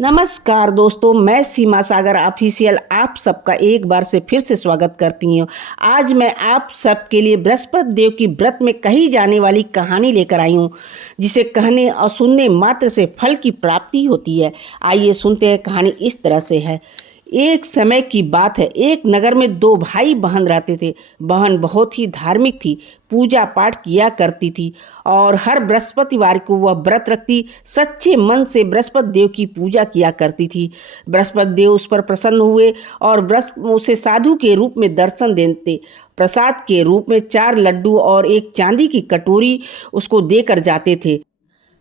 नमस्कार दोस्तों, मैं सीमा सागर ऑफिशियल आप सबका एक बार से फिर से स्वागत करती हूँ। आज मैं आप सबके लिए बृहस्पति देव की व्रत में कही जाने वाली कहानी लेकर आई हूँ, जिसे कहने और सुनने मात्र से फल की प्राप्ति होती है। आइए सुनते हैं। कहानी इस तरह से है। एक समय की बात है, एक नगर में दो भाई बहन रहते थे। बहन बहुत ही धार्मिक थी, पूजा पाठ किया करती थी और हर बृहस्पतिवार को वह व्रत रखती, सच्चे मन से बृहस्पति देव की पूजा किया करती थी। बृहस्पति देव उस पर प्रसन्न हुए और उसे साधु के रूप में दर्शन देते। प्रसाद के रूप में 4 लड्डू और एक चांदी की कटोरी उसको देकर जाते थे।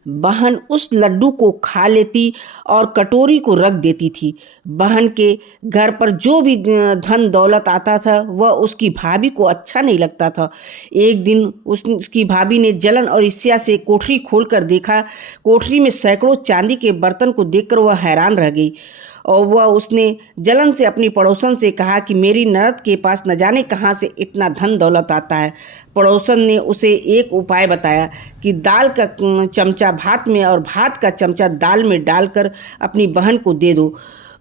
बहन उस लड्डू को खा लेती और कटोरी को रख देती थी। बहन के घर पर जो भी धन दौलत आता था वह उसकी भाभी को अच्छा नहीं लगता था। एक दिन उसकी भाभी ने जलन और ईर्ष्या से कोठरी खोलकर देखा। कोठरी में सैकड़ों चांदी के बर्तन को देखकर वह हैरान रह गई और उसने जलन से अपनी पड़ोसन से कहा कि मेरी ननद के पास न जाने कहाँ से इतना धन दौलत आता है। पड़ोसन ने उसे एक उपाय बताया कि दाल का चमचा भात में और भात का चमचा दाल में डालकर अपनी बहन को दे दो।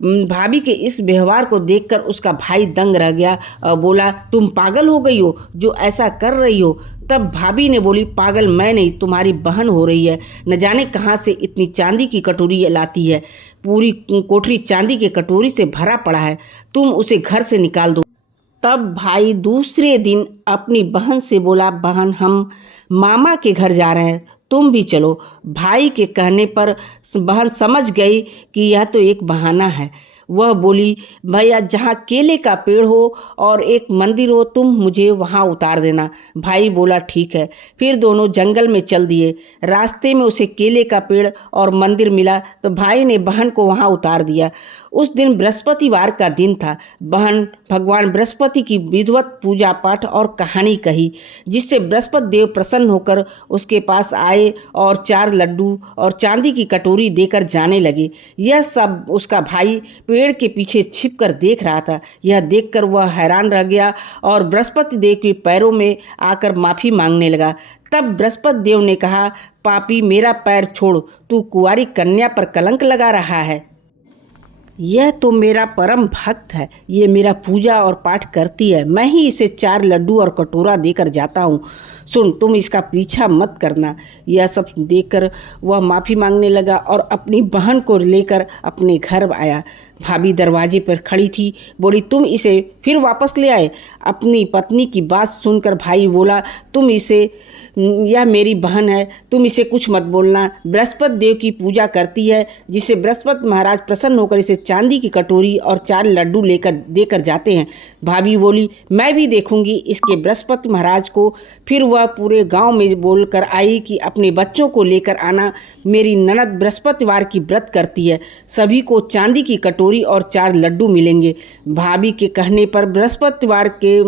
भाभी के इस व्यवहार को देखकर उसका भाई दंग रह गया और बोला, तुम पागल हो गई हो जो ऐसा कर रही हो। तब भाभी ने बोली, पागल मैं नहीं, तुम्हारी बहन हो रही है। न जाने कहाँ से इतनी चांदी की कटोरी लाती है। पूरी कोठरी चांदी के कटोरी से भरा पड़ा है, तुम उसे घर से निकाल दो। तब भाई दूसरे दिन अपनी बहन से बोला, बहन हम मामा के घर जा रहे हैं, तुम भी चलो। भाई के कहने पर बहन समझ गई कि यह तो एक बहाना है। वह बोली, भैया जहाँ केले का पेड़ हो और एक मंदिर हो तुम मुझे वहाँ उतार देना। भाई बोला ठीक है। फिर दोनों जंगल में चल दिए। रास्ते में उसे केले का पेड़ और मंदिर मिला तो भाई ने बहन को वहाँ उतार दिया। उस दिन बृहस्पतिवार का दिन था। बहन भगवान बृहस्पति की विधिवत पूजा पाठ और कहानी कही, जिससे बृहस्पति देव प्रसन्न होकर उसके पास आए और 4 लड्डू और चांदी की कटोरी देकर जाने लगे। यह सब उसका भाई पेड़ के पीछे छिपकर देख रहा था। यह देखकर वह हैरान रह गया और बृहस्पति देव के पैरों में आकर माफ़ी मांगने लगा। तब बृहस्पति देव ने कहा, पापी मेरा पैर छोड़, तू कुंवारी कन्या पर कलंक लगा रहा है। यह तो मेरा परम भक्त है, ये मेरा पूजा और पाठ करती है, मैं ही इसे 4 लड्डू और कटोरा देकर जाता हूँ। सुन, तुम इसका पीछा मत करना। यह सब देखकर वह माफ़ी मांगने लगा और अपनी बहन को लेकर अपने घर आया। भाभी दरवाजे पर खड़ी थी, बोली, तुम इसे फिर वापस ले आए। अपनी पत्नी की बात सुनकर भाई बोला, यह मेरी बहन है, तुम इसे कुछ मत बोलना। बृहस्पति देव की पूजा करती है, जिसे बृहस्पति महाराज प्रसन्न होकर इसे चांदी की कटोरी और 4 लड्डू देकर जाते हैं। भाभी बोली, मैं भी देखूंगी इसके बृहस्पति महाराज को। फिर वह पूरे गांव में बोलकर आई कि अपने बच्चों को लेकर आना, मेरी ननद बृहस्पतिवार की व्रत करती है, सभी को चांदी की कटोरी और 4 लड्डू मिलेंगे। भाभी के कहने पर बृहस्पतिवार के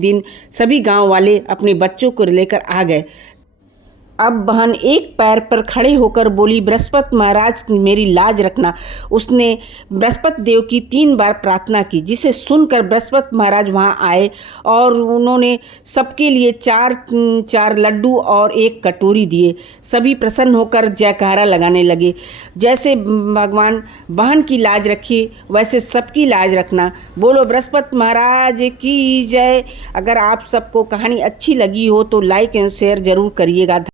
दिन सभी गांव वाले अपने बच्चों को लेकर आ गए। अब बहन एक पैर पर खड़े होकर बोली, बृहस्पति महाराज मेरी लाज रखना। उसने बृहस्पति देव की 3 बार प्रार्थना की, जिसे सुनकर बृहस्पति महाराज वहां आए और उन्होंने सबके लिए 4 लड्डू और एक कटोरी दिए। सभी प्रसन्न होकर जयकारा लगाने लगे। जैसे भगवान बहन की लाज रखी, वैसे सबकी लाज रखना। बोलो बृहस्पति महाराज की जय। अगर आप सबको कहानी अच्छी लगी हो तो लाइक एंड शेयर ज़रूर करिएगा।